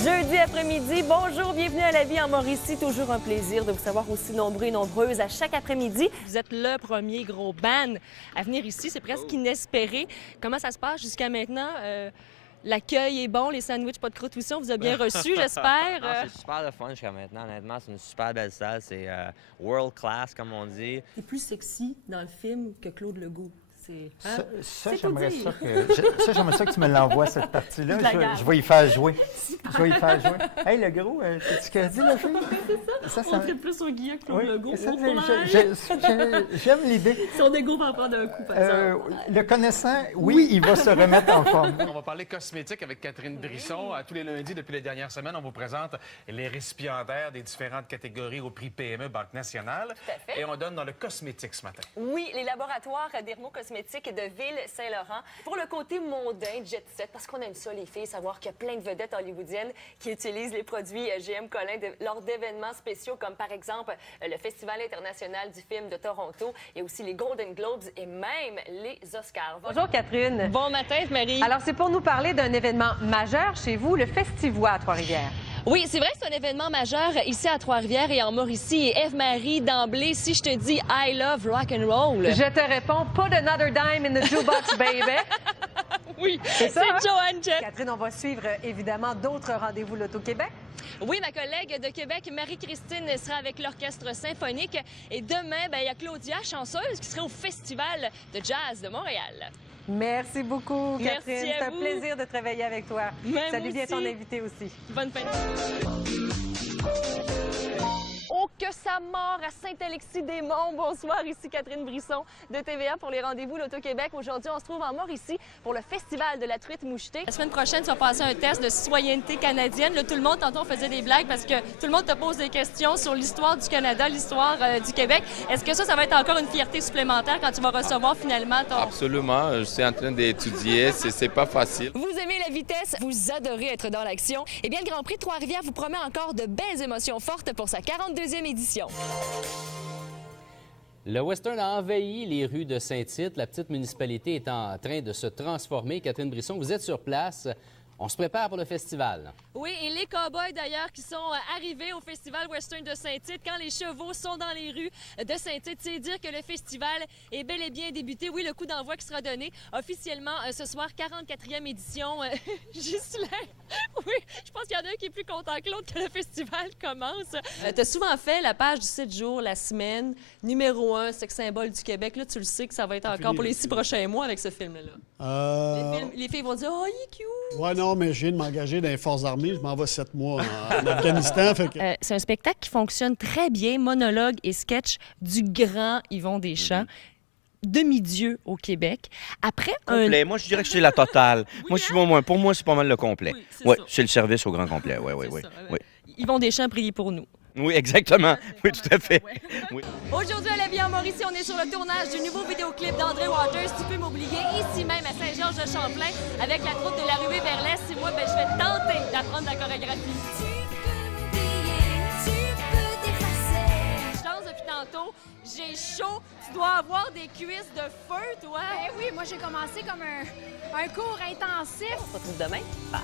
Jeudi après-midi, bonjour, bienvenue à La Vie en Mauricie. Toujours un plaisir de vous savoir aussi nombreux et nombreuses à chaque après-midi. Vous êtes le premier gros band à venir ici, c'est presque inespéré. Comment ça se passe jusqu'à maintenant? L'accueil est bon, les sandwichs, pas de croûte aussi, on vous a bien reçus, j'espère. C'est super le fun jusqu'à maintenant, honnêtement. C'est une super belle salle. C'est world class, comme on dit. T'es plus sexy dans le film que Claude Legault. Ça, j'aimerais ça que tu me l'envoies, cette partie-là. Je vais y faire jouer. Hey, le gros, c'est ce que dit la fille? C'est ça. On fait plus au Guillaume que Claude Legault. J'aime l'idée. Son égo va en prendre un coup, par exemple. Le connaissant, oui, il va se remettre en forme. On va parler cosmétique avec Catherine Brisson. Tous les lundis, depuis les dernières semaines, on vous présente les récipiendaires des différentes catégories au prix PME Banque Nationale. Tout à fait. Et on donne dans le cosmétique ce matin. Oui, les laboratoires dermocosmétiques de Ville-Saint-Laurent. Pour le côté mondain, jet set, parce qu'on aime ça, les filles, savoir qu'il y a plein de vedettes hollywoodiennes qui utilisent les produits GM Collin lors d'événements spéciaux, comme par exemple le Festival international du film de Toronto, et aussi les Golden Globes et même les Oscars. Bonjour Catherine. Bon matin, Marie. Alors c'est pour nous parler d'un événement majeur chez vous, le Festivois à Trois-Rivières. Oui, c'est vrai que c'est un événement majeur ici à Trois-Rivières et en Mauricie. Et Eve-Marie, d'emblée, si je te dis « I love rock and roll », je te réponds « Put another dime in the jukebox, baby ». Oui, c'est ça, hein? Joanne Jett. Catherine, on va suivre évidemment d'autres rendez-vous Loto-Québec. Oui, ma collègue de Québec, Marie-Christine, sera avec l'Orchestre symphonique. Et demain, il y a Claudia, chanceuse, qui sera au Festival de jazz de Montréal. Merci beaucoup, Catherine. Merci à c'est un vous. plaisir de travailler avec toi. Même Salut bien aussi. ton invité aussi. Bonne fin de Oh, que ça mord à Saint-Alexis-des-Monts. Bonsoir, ici Catherine Brisson de TVA pour les rendez-vous Loto-Québec. Aujourd'hui, on se trouve en Mauricie pour le Festival de la truite mouchetée. La semaine prochaine, tu vas passer un test de citoyenneté canadienne. Là, tout le monde, tantôt, on faisait des blagues parce que tout le monde te pose des questions sur l'histoire du Canada, l'histoire du Québec. Est-ce que ça va être encore une fierté supplémentaire quand tu vas recevoir finalement ton... Absolument. Je suis en train d'étudier. C'est pas facile. Vous aimez la vitesse, vous adorez être dans l'action. Eh bien, le Grand Prix de Trois-Rivières vous promet encore de belles émotions fortes pour sa 42e édition. Le western a envahi les rues de Saint-Tite. La petite municipalité est en train de se transformer. Catherine Brisson, vous êtes sur place. On se prépare pour le festival. Oui, et les cow-boys d'ailleurs qui sont arrivés au Festival Western de Saint-Tite, quand les chevaux sont dans les rues de Saint-Tite, c'est dire que le festival est bel et bien débuté. Oui, le coup d'envoi qui sera donné officiellement ce soir, 44e édition. Ghislain, oui, je pense qu'il y en a un qui est plus content que l'autre que le festival commence. Tu as souvent fait la page du 7 jours, la semaine, numéro 1, sex symbole du Québec. Là, tu le sais que ça va être encore pour les 6 prochains mois avec ce film-là. Les filles vont dire « Oh, il est cute! » Ouais, non, mais je viens de m'engager dans les Forces armées. Je m'en vais 7 mois en Afghanistan. Fait que... c'est un spectacle qui fonctionne très bien, monologue et sketch du grand Yvon Deschamps. Demi-dieu au Québec. Après Complet. Moi, je dirais que c'est la totale. Oui, Pour moi, c'est pas mal le complet. Oui, C'est le service au grand complet. Oui. Yvon Deschamps, priez pour nous. Oui, exactement. Oui, tout à fait. Ouais. Oui. Aujourd'hui, à La Vie en Mauricie, on est sur le tournage du nouveau vidéoclip d'André Waters, Tu peux m'oublier, ici même à Saint-Georges-de-Champlain, avec la troupe de la ruée vers l'Est. Et moi, je vais tenter d'apprendre la chorégraphie. Je danse depuis tantôt, j'ai chaud. Tu dois avoir des cuisses de feu, toi. Ben oui, moi j'ai commencé comme un cours intensif. On se retrouve demain. Bye.